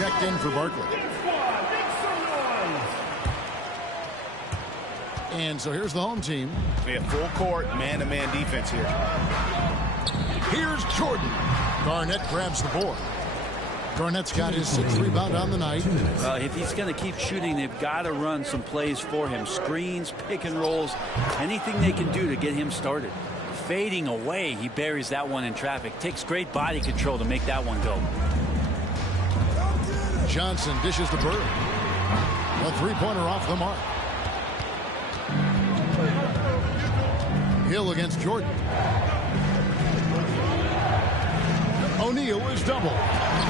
checked in for Barkley. And so here's the home team. We have full court, man-to-man defense here. Here's Jordan. Garnett grabs the board. Garnett's got his 6th rebound on the night. If he's going to keep shooting, they've got to run some plays for him. Screens, pick and rolls, anything they can do to get him started. Fading away, he buries that one in traffic. Takes great body control to make that one go. Johnson dishes to Bird. A three-pointer off the mark. Hill against Jordan. O'Neal is doubled.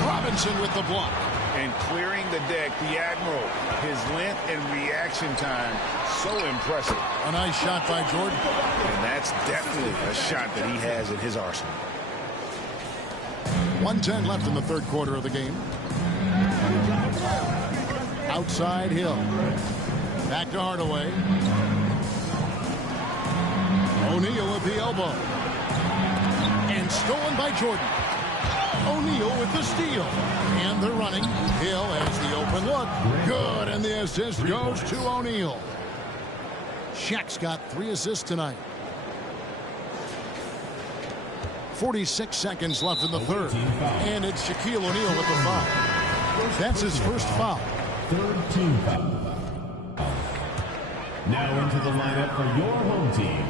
Robinson with the block. And clearing the deck, the Admiral. His length and reaction time, so impressive. A nice shot by Jordan. And that's definitely a shot that he has in his arsenal. 1:10 left in the third quarter of the game. Outside Hill. Back to Hardaway. O'Neal with the elbow. And stolen by Jordan. O'Neal with the steal. And they're running. Hill has the open look. Good. And the assist goes to O'Neal. Shaq's got 3 assists tonight. 46 seconds left in the third. And it's Shaquille O'Neal with the foul. That's his first foul. Third team foul. Now into the lineup for your home team.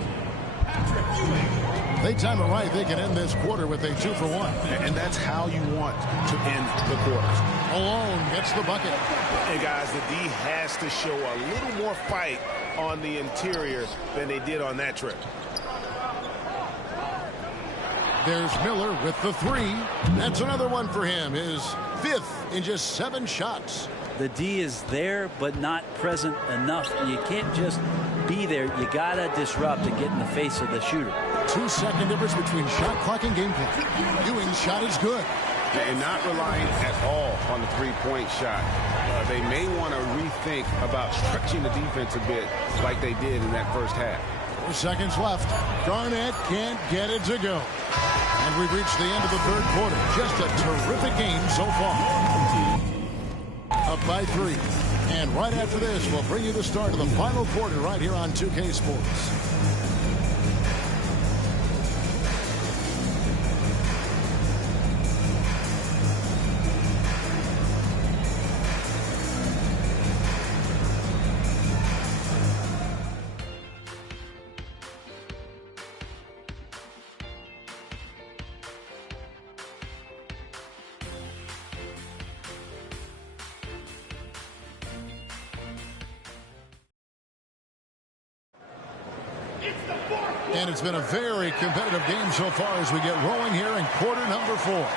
They time it right. They can end this quarter with a 2-for-1. And that's how you want to end the quarters. Malone gets the bucket. And guys, the D has to show a little more fight on the interior than they did on that trip. There's Miller with the 3. That's another one for him. His 5th in just 7 shots. The D is there, but not present enough. You can't just be there. You got to disrupt and get in the face of the shooter. 2-second difference between shot clock and game clock. Ewing's shot is good. And not relying at all on the three-point shot. They may want to rethink about stretching the defense a bit like they did in that first half. 4 seconds left. Garnett can't get it to go. And we've reached the end of the third quarter. Just a terrific game so far. Up by 3. And right after this, we'll bring you the start of the final quarter right here on 2K Sports. And it's been a very competitive game so far as we get rolling here in quarter number 4.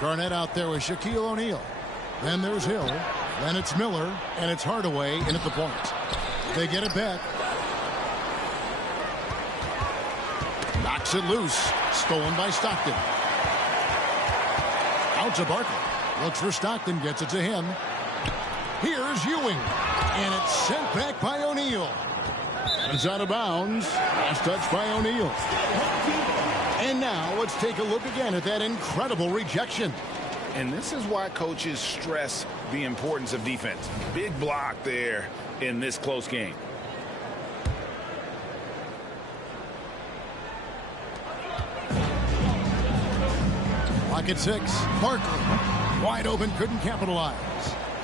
Garnett out there with Shaquille O'Neal. Then there's Hill. Then it's Miller. And it's Hardaway in at the point. They get it back. Knocks it loose. Stolen by Stockton. Out to Barkley. Looks for Stockton. Gets it to him. Here's Ewing. And it's sent back by O'Neal. It's out of bounds. Last touch by O'Neal. And now let's take a look again at that incredible rejection. And this is why coaches stress the importance of defense. Big block there in this close game. Clock at 6. Barkley. Wide open. Couldn't capitalize.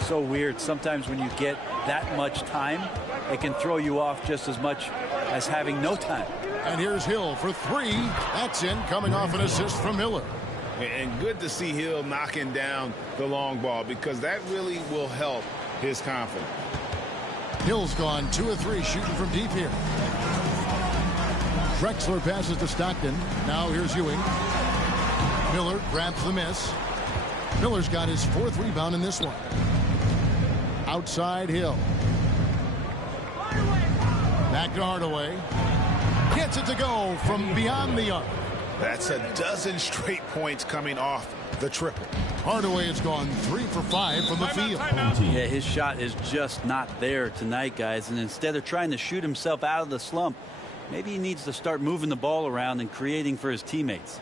So weird. Sometimes when you get that much time, it can throw you off just as much as having no time. And here's Hill for 3. That's in, coming off an assist from Miller. And good to see Hill knocking down the long ball because that really will help his confidence. Hill's gone 2 of 3 shooting from deep here. Drexler passes to Stockton. Now here's Ewing. Miller grabs the miss. Miller's got his 4th rebound in this one. Outside Hill. Back to Hardaway. Gets it to go from beyond the arc. That's a dozen straight points coming off the triple. Hardaway has gone 3 for 5 from the field. Yeah, his shot is just not there tonight, guys. And instead of trying to shoot himself out of the slump, Maybe he needs to start moving the ball around and creating for his teammates.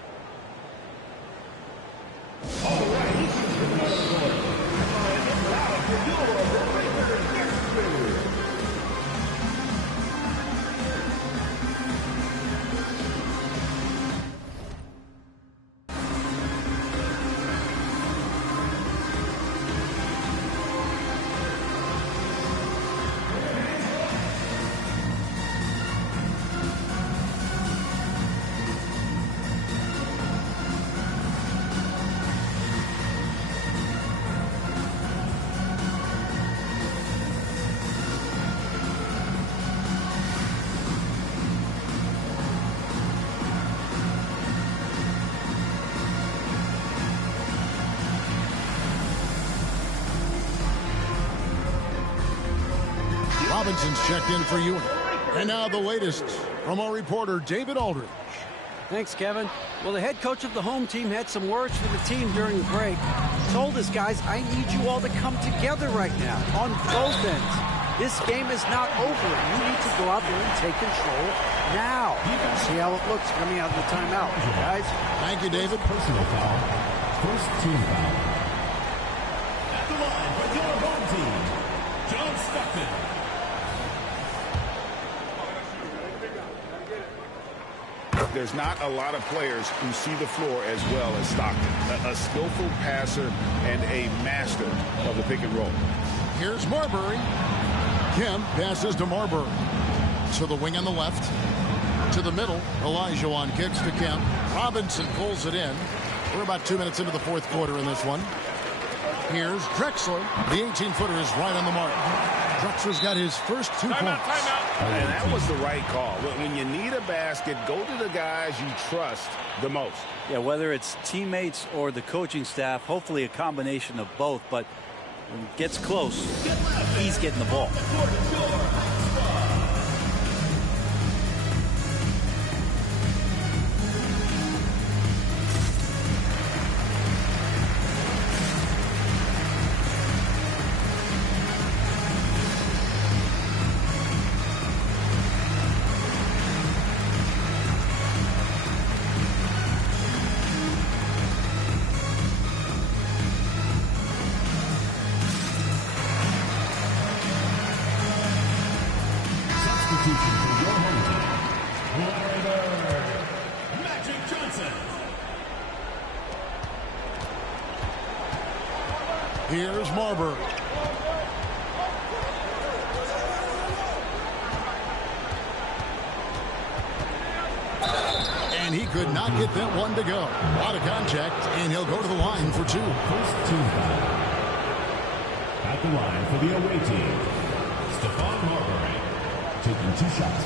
Robinson's checked in for you. And now the latest from our reporter, David Aldridge. Thanks, Kevin. Well, the head coach of the home team had some words for the team during the break. Told his guys, I need you all to come together right now on both ends. This game is not over. You need to go out there and take control now. See how it looks coming out of the timeout, guys. Thank you, David. Personal foul. First team foul. At the line for your home team, John Stockton. There's not a lot of players who see the floor as well as Stockton. A skillful passer and a master of the pick and roll. Here's Marbury. Kim passes to Marbury. To the wing on the left. To the middle. Olajuwon kicks to Kim. Robinson pulls it in. We're about 2 minutes into the fourth quarter in this one. Here's Drexler. The 18-footer is right on the mark. Drexler's got his first 2 points. Timeout. And that was the right call. When you need a basket, go to the guys you trust the most. Yeah, whether it's teammates or the coaching staff, hopefully a combination of both. But when it gets close, he's getting the ball. Here's Marbury. And he could not get that one to go. A lot of contact, and he'll go to the line for 2. First team foul. At the line for the away team, Stephon Marbury, taking 2 shots.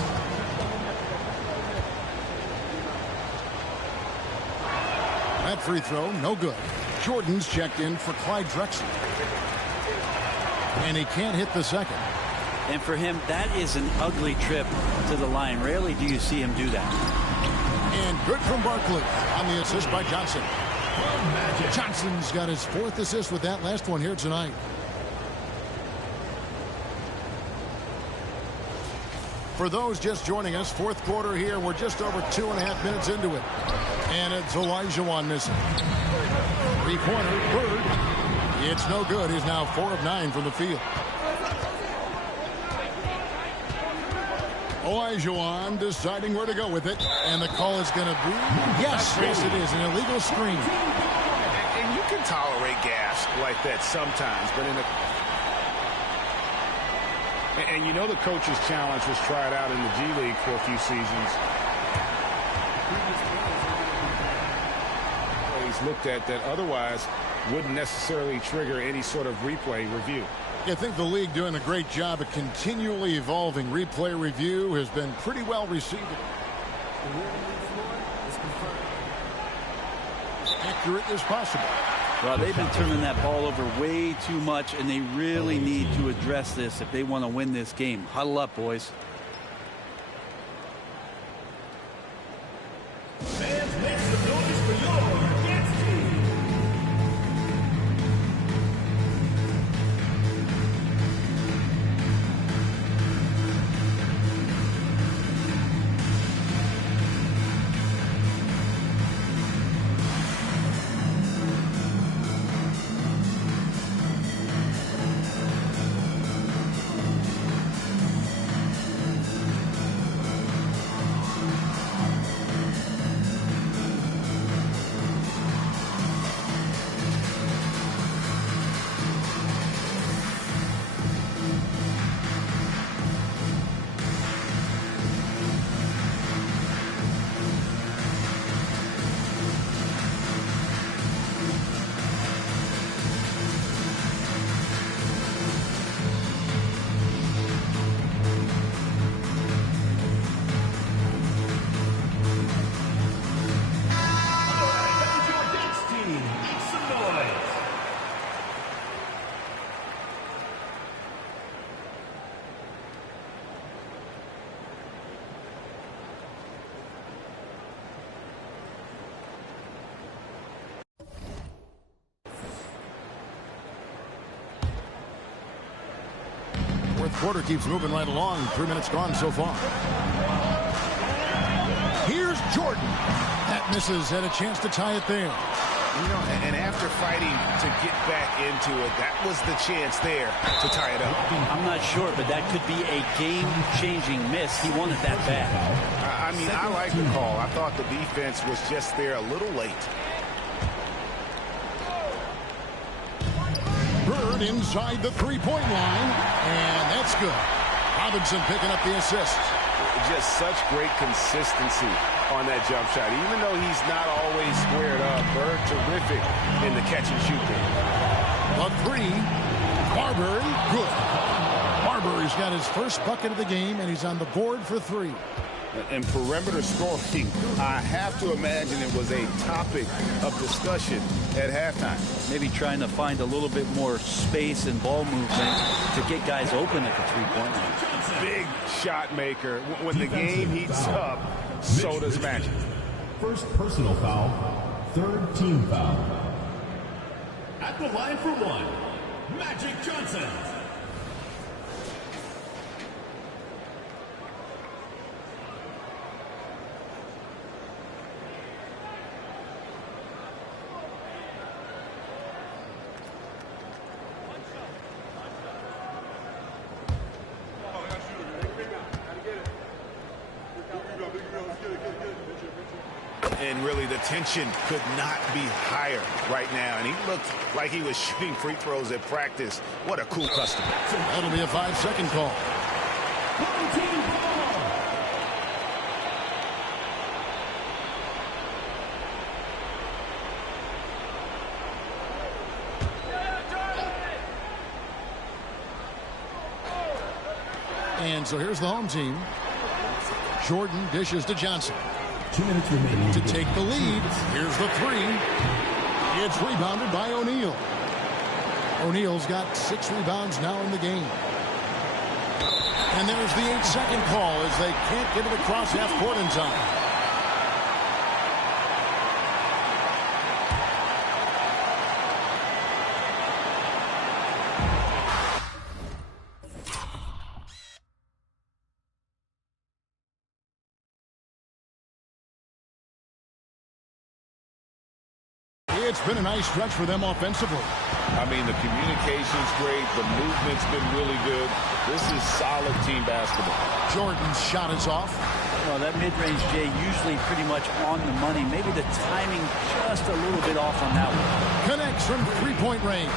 That free throw, no good. Jordan's checked in for Clyde Drexler. And he can't hit the second. And for him, that is an ugly trip to the line. Rarely do you see him do that. And good from Barkley on the assist by Johnson. Johnson's got his 4th assist with that last one here tonight. For those just joining us, fourth quarter here. We're just over 2.5 minutes into it. And it's Olajuwon missing. Three-pointer, Bird. It's no good. He's now 4 of 9 from the field. Olajuwon deciding where to go with it. And the call is going to be, yes, it is, an illegal screen. And you can tolerate gas like that sometimes, but in a... And you know the coach's challenge was tried out in the G League for a few seasons. He's looked at that otherwise wouldn't necessarily trigger any sort of replay review. I think the league doing a great job of continually evolving. Replay review has been pretty well received. As accurate as possible. Well, they've been turning that ball over way too much, and they really need to address this if they want to win this game. Huddle up, boys. Fans, make some noise for your dance team. quarter keeps moving right along. 3 minutes gone so far. Here's Jordan. That misses. Had a chance to tie it there. You know, and after fighting to get back into it, that was the chance there to tie it up. I'm not sure, but that could be a game-changing miss. He wanted that bad. I mean, I like the call. I thought the defense was just there a little late. Bird inside the three-point line, and that's good. Robinson picking up the assist. Just such great consistency on that jump shot. Even though he's not always squared up, Bird terrific in the catch and shoot game. A three. Marbury, good. Marbury's got his first bucket of the game, and he's on the board for three. And perimeter scoring, I have to imagine it was a topic of discussion at halftime. Maybe trying to find a little bit more space and ball movement to get guys open at the three-point line. Big shot maker. When the game heats up, so does Magic. First personal foul, third team foul. At the line for one, Magic Johnson. And really, the tension could not be higher right now. And he looked like he was shooting free throws at practice. What a cool customer. That'll be a 5-second call. And so here's the home team. Jordan dishes to Johnson. 2 minutes remaining To take the lead. Here's the three. It's rebounded by O'Neal. O'Neal's got 6 rebounds now in the game. And there's the 8-second call as they can't get it across half court in time. It's been a nice stretch for them offensively. I mean, the communication's great. The movement's been really good. This is solid team basketball. Jordan's shot is off. Well, that mid-range, Jay, usually pretty much on the money. Maybe the timing just a little bit off on that one. Connects from three-point range.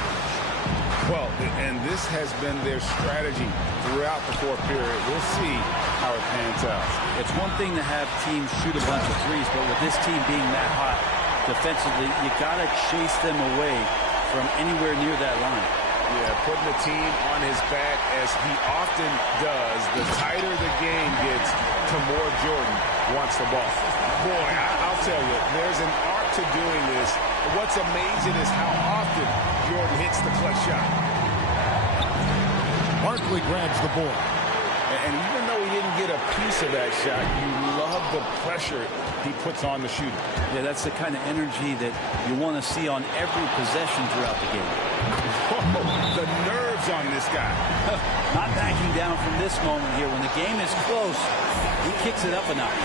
Well, and this has been their strategy throughout the fourth period. We'll see how it pans out. It's one thing to have teams shoot a bunch of threes, but with this team being that hot defensively, you got to chase them away from anywhere near that line. Yeah, putting the team on his back as he often does. The tighter the game gets, the more Jordan wants the ball. Boy, I'll tell you, there's an art to doing this. What's amazing is how often Jordan hits the clutch shot. Barkley grabs the board. And even though he didn't get a piece of that shot, you love the pressure he puts on the shooter. Yeah, that's the kind of energy that you want to see on every possession throughout the game. Oh, the nerves on this guy. Not backing down from this moment here. When the game is close, he kicks it up a notch.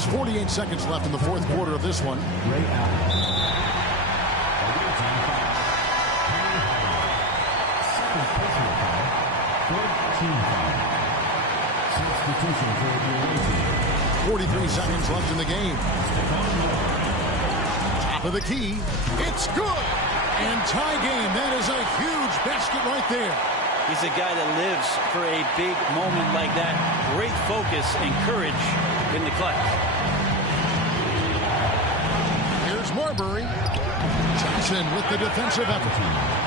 There's 48 seconds left in the fourth quarter of this one. Ray Allen. Second personal foul. Third team foul. Substitution for the away team. 43 seconds left in the game. Top of the key. It's good. And tie game. That is a huge basket right there. He's a guy that lives for a big moment like that. Great focus and courage in the clutch. Here's Marbury. Johnson with the defensive effort.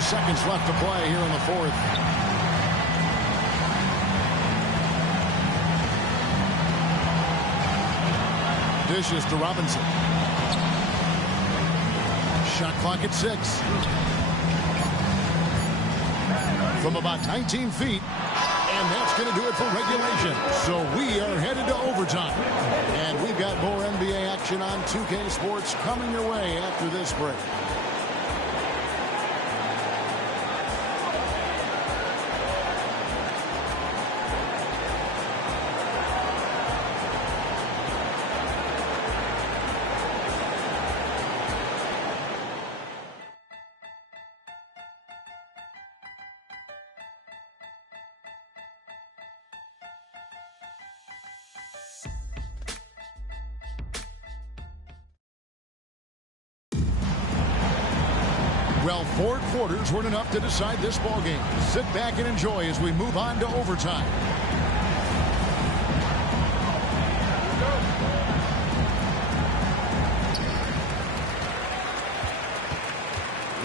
Seconds left to play here in the fourth. Dishes to Robinson. Shot clock at 6. From about 19 feet. And that's going to do it for regulation. So we are headed to overtime. And we've got more NBA action on 2K Sports coming your way after this break. Well, 4 quarters weren't enough to decide this ball game. Sit back and enjoy as we move on to overtime.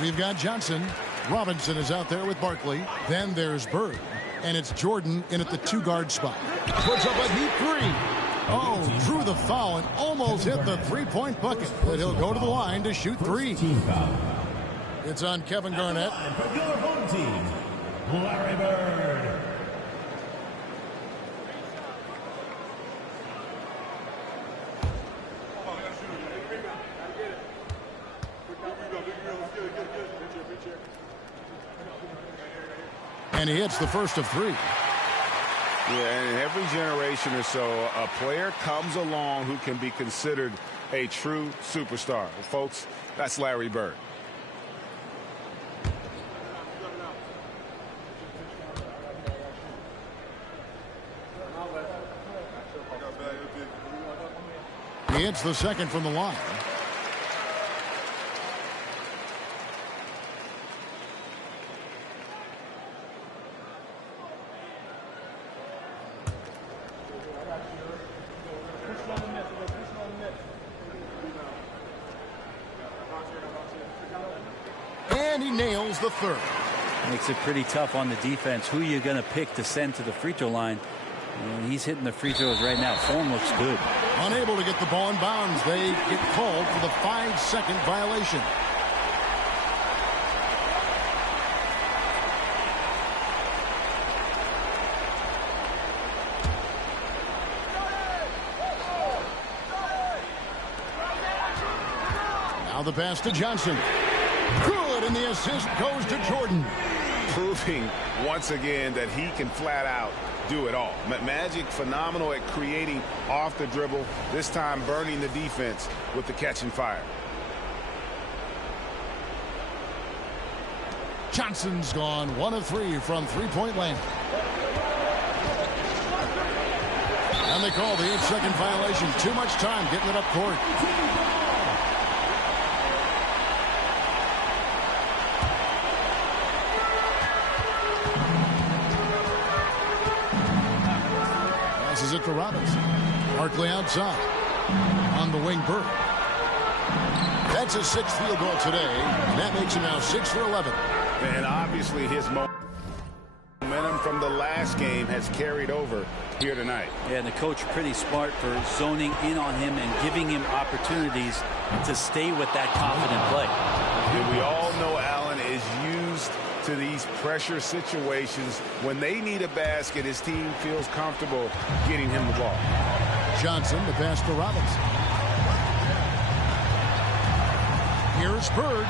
We've got Johnson. Robinson is out there with Barkley. Then there's Bird. And it's Jordan in at the 2-guard spot. Puts up a deep 3. Oh, drew the foul and almost hit the 3-point bucket. But he'll go to the line to shoot 3. It's on Kevin Garnett. For your home team, Larry Bird. And he hits the first of 3. Yeah, and every generation or so, a player comes along who can be considered a true superstar. Well, folks, that's Larry Bird. He hits the second from the line. And he nails the third. Makes it pretty tough on the defense. Who you're going to pick to send to the free throw line. And he's hitting the free throws right now. Form looks good. Unable to get the ball in bounds. They get called for the 5-second violation. Now the pass to Johnson. Good, and the assist goes to Jordan. proving once again that he can flat out do it all. Magic phenomenal at creating off the dribble, this time burning the defense with the catch and fire. Johnson's gone 1 of 3 from three-point land. And they call the 8-second violation. Too much time getting it up court. Passes it to Robinson. Barkley outside. On the wing, Burke. That's his 6th field goal today. And that makes him now 6 for 11. And obviously his momentum from the last game has carried over here tonight. Yeah, and the coach pretty smart for zoning in on him and giving him opportunities to stay with that confident play. And we all know Allen is used to these pressure situations. When they need a basket, his team feels comfortable getting him the ball. Johnson to pass to Robinson. Here's Bird.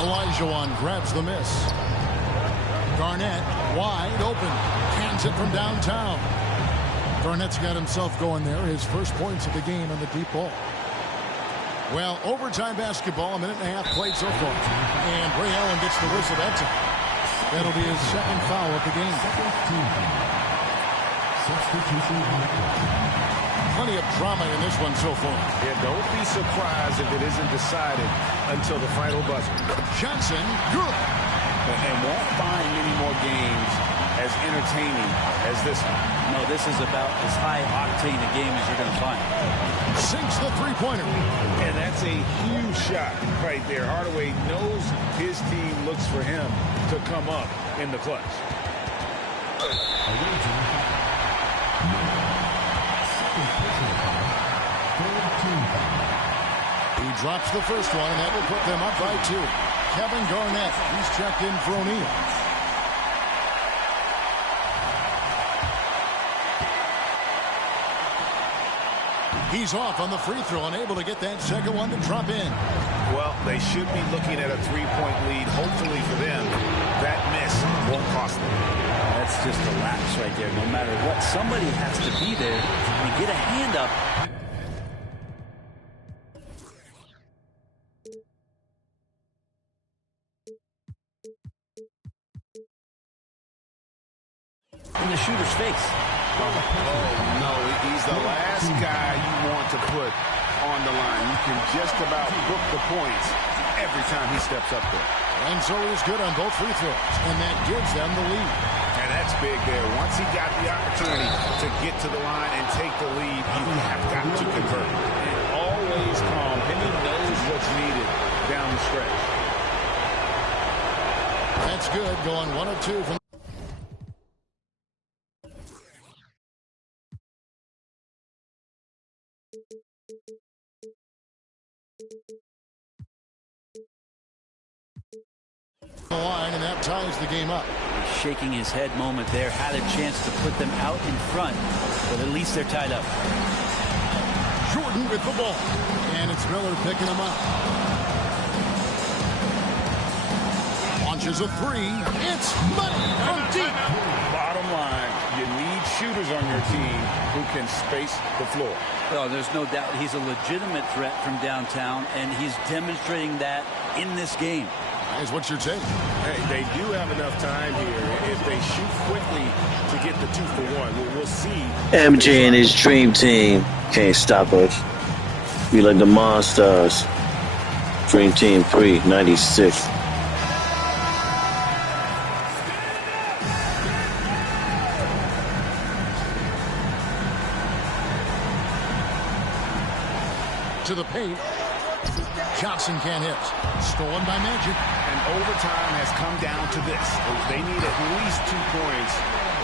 Olajuwon grabs the miss. Garnett wide open. Cans it from downtown. Garnett's got himself going there. His first points of the game on the deep ball. Well, overtime basketball, a minute and a half played so far. And Ray Allen gets the whistle. That'll be his 2nd foul of the game. Plenty of drama in this one so far. Yeah, don't be surprised if it isn't decided until the final buzzer. Johnson, good. And won't find many more games as entertaining as this one. No, this is about as high octane a game as you're going to find. Sinks the three-pointer. And that's a huge shot right there. Hardaway knows his team looks for him to come up in the clutch. He drops the first one, and that will put them up by 2. Kevin Garnett, he's checked in for O'Neal. He's off on the free throw, unable to get that second one to drop in. Well, they should be looking at a 3-point lead. Hopefully for them, that miss won't cost them. That's just a lapse right there. No matter what, somebody has to be there and get a hand up. In the shooter's face. Oh, no, he's the last guy you want to put on the line. You can just about book the points every time he steps up there. And so he's good on both free throws, and that gives them the lead. And that's big there. Once he got the opportunity to get to the line and take the lead, you have got to convert. And always calm, and he knows what's needed down the stretch. That's good, going 1 of 2 from the line, and that ties the game up. Shaking his head moment there. Had a chance to put them out in front, but at least they're tied up. Jordan with the ball, and it's Miller picking him up. Launches a 3. It's money from deep. Bottom line, you need shooters on your team who can space the floor. Well, there's no doubt he's a legitimate threat from downtown, and he's demonstrating that in this game. Is what you're saying. Hey, they do have enough time here. If they shoot quickly to get the 2 for 1, we'll see. MJ and his dream team can't stop us. We like the Monsters. Dream Team 3, 96. To the paint. Johnson can't hit. Stolen by Magic. And overtime has come down to this. They need at least 2 points,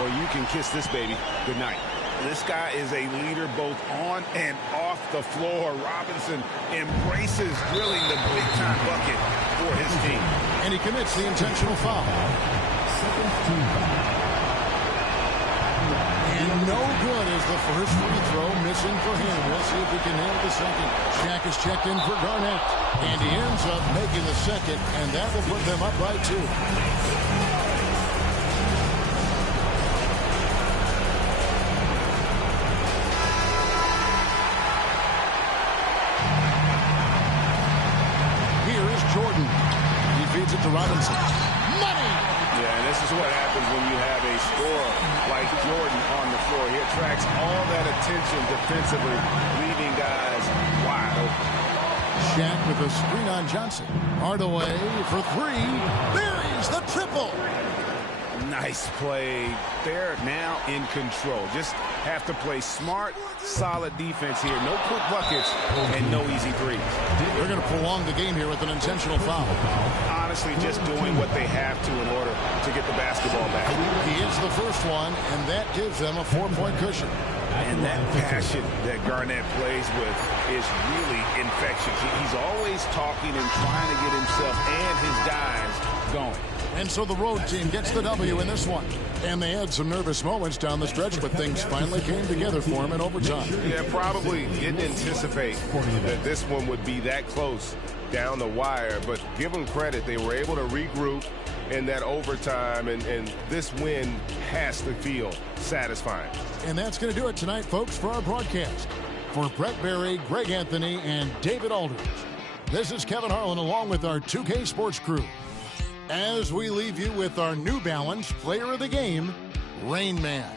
or you can kiss this baby goodnight. This guy is a leader both on and off the floor. Robinson embraces drilling the big-time bucket for his team. And he commits the intentional foul. And no good is the first free throw missing for him. We'll see if he can nail the second. Shaq is checked in for Garnett. And he ends up making the second, and that will put them up by 2. it to Robinson. Money! Yeah, and this is what happens when you have a scorer like Jordan on the floor. He attracts all that attention defensively, leaving guys wide open. Shaq with a screen on Johnson. Hardaway for three. Buries the triple. Nice play. They're now in control. Just have to play smart, solid defense here. No quick buckets and no easy threes. They're going to prolong the game here with an intentional foul. Honestly, just doing what they have to in order to get the basketball back. He hits the first one, and that gives them a 4-point cushion. And that passion that Garnett plays with is really infectious. He's always talking and trying to get himself and his guys going. And so the road team gets the W in this one. And they had some nervous moments down the stretch, but things finally came together for him in overtime. Yeah, probably didn't anticipate that this one would be that close down the wire, but give them credit. They were able to regroup in that overtime, and this win has to feel satisfying. And that's going to do it tonight, folks, for our broadcast. For Brett Berry, Greg Anthony, and David Aldridge, this is Kevin Harlan along with our 2K Sports crew, as we leave you with our New Balance Player of the Game, Rain Man.